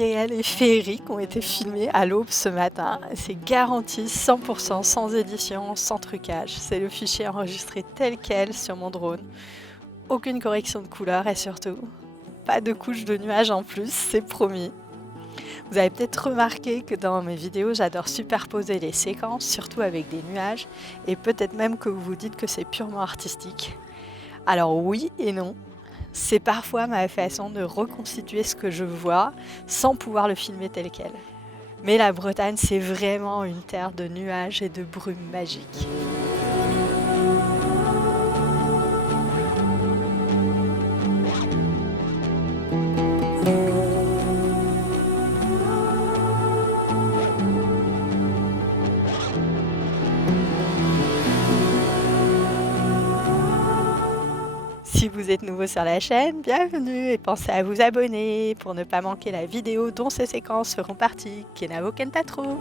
réels et féeriques ont été filmés à l'aube ce matin. C'est garanti 100% sans édition, sans trucage. C'est le fichier enregistré tel quel sur mon drone. Aucune correction de couleur et surtout, pas de couche de nuages en plus, c'est promis. Vous avez peut-être remarqué que dans mes vidéos, j'adore superposer les séquences, surtout avec des nuages, et peut-être même que vous vous dites que c'est purement artistique. Alors oui et non. C'est parfois ma façon de reconstituer ce que je vois sans pouvoir le filmer tel quel. Mais la Bretagne, c'est vraiment une terre de nuages et de brumes magiques. Si vous êtes nouveau sur la chaîne, bienvenue et pensez à vous abonner pour ne pas manquer la vidéo dont ces séquences feront partie. Kenavo Kentatro!